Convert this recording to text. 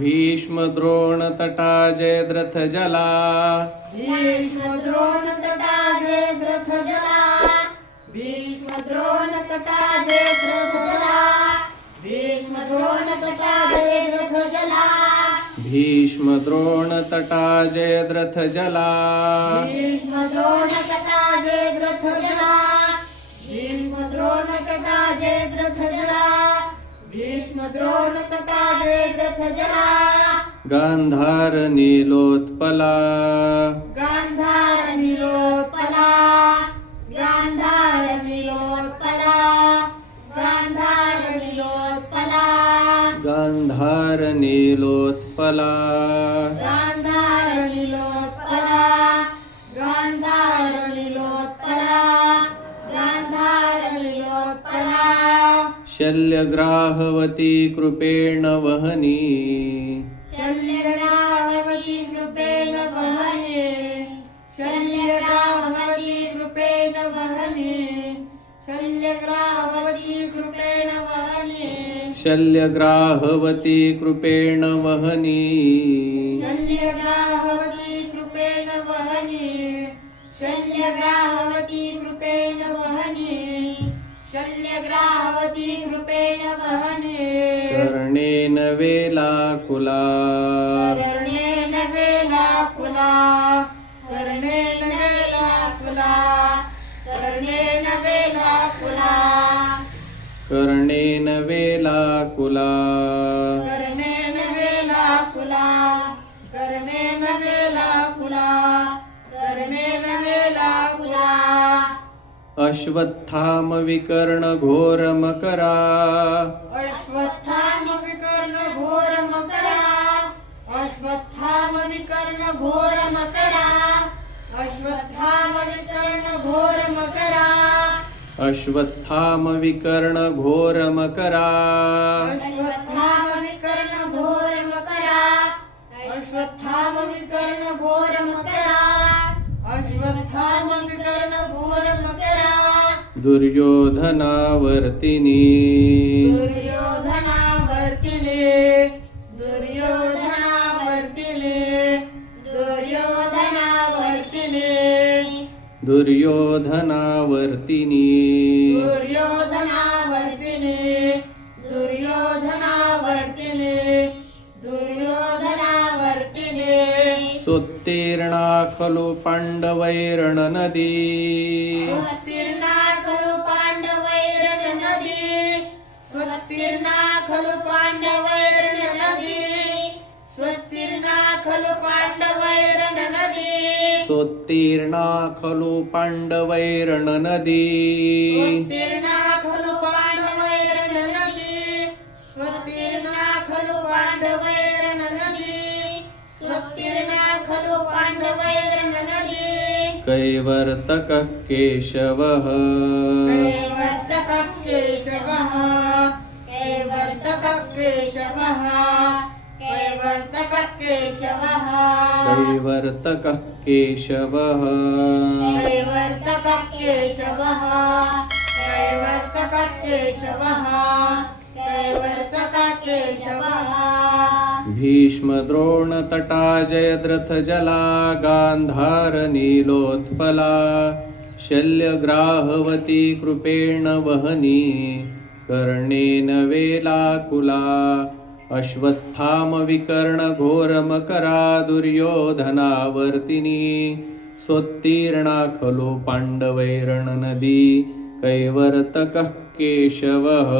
भीष्म द्रोण तटा जयद्रथ जला भीष्म द्रोण तटा जयद्रथ जला भीष्म द्रोण तटा जयद्रथ जला भीष्म द्रोण तटा जयद्रथ जला भीष्म द्रोण तटा जयद्रथ जला भीष्म द्रोण तटा जयद्रथ जला भीष्म द्रोण तटा जयद्रथ जला भीष्म द्रोण तटा जयद्रथ जला गांधार नीलोत्पला गांधार नीलोत्पला गांधार नीलोत्पला गांधार नीलोत्पला गांधार नीलोत्पला गांधार नीलोत्पला गांधार नीलोत्पला गांधार नीलोत्पला शल्यग्राहवती कृपेण वहनी शल्यग्राहवती कृपेण वहने शल्यग्राहवती कृपेण वहने शल्यग्राहवती कृपेण वहने शल्यग्राहवती कृपेण वहनी शल्यग्राहवती कृपेण वहने शल्यग्राहवती कृपेण वहने शल्यग्राहवती कृपेण वहने कर्णेन वेलाकुला कर्णेन वेलाकुला कर्णेन वेलाकुला कर्णेन वेलाकुला कर्णेन वेलाकुला कर्णेन वेलाकुला कर्णेन वेलाकुला कर्णेन वेलाकुला अश्वत्थाम विकर्ण घोर मकरा अश्वत्थाम विकर्ण घोर मकरा अश्वत्थाम विकर्ण घोर मकरा अश्वत्थाम विकर्ण घोर मकरा अश्वत्थाम विकर्ण घोर मकरा अश्वत्थाम विकर्ण घोर मकरा अश्वत्थाम विकर्ण घोर मकरा अश्वत्थाम विकर्ण घोर मकरा दुर्योधनावर्तिनी दुर्योधनावर्तिने दुर्योधनावर्तिने दुर्योधनावर्तिने दुर्योधनावर्तिनी दुर्योधनावर्तिने दुर्योधनावर्तिने दुर्योधनावर्तिने सोत्तीर्णा खलु पाण्डवैरणनदी स्वत्तीर्णा खलु पाण्डवैरणनदी स्वत्तीर्णा खलु पाण्डवैरणनदी स्वत्तीर्णा खलु पाण्डवैरणनदी सोत्तीर्णा खलु पाण्डवैरणनदी स्वत्तीर्णा खलु पाण्डवैरणनदी स्वत्तीर्णा खलु पाण्डवैरणनदी स्वत्तीर्णा खलु पाण्डवैरणनदी कैवर्तकः केशवः कैवर्तकः केशवः कैवर्तकः केशवः कैवर्तकः केशवः कैवर्तकः केशवः कैवर्तकः केशवः कैवर्तकः केशवः कैवर्तकः केशवः भीष्म द्रोण तटा जयद्रथ जला गांधार नीलोत्पला शल्यग्राहवती कृपेण वहनी कर्णेन वेलाकुला अश्वत्थाम विकर्ण घोर मकरा दुर्योधनावर्तिनी सोत्तीर्णा खलु पाण्डवैरणनदी कैवर्तकः केशवः।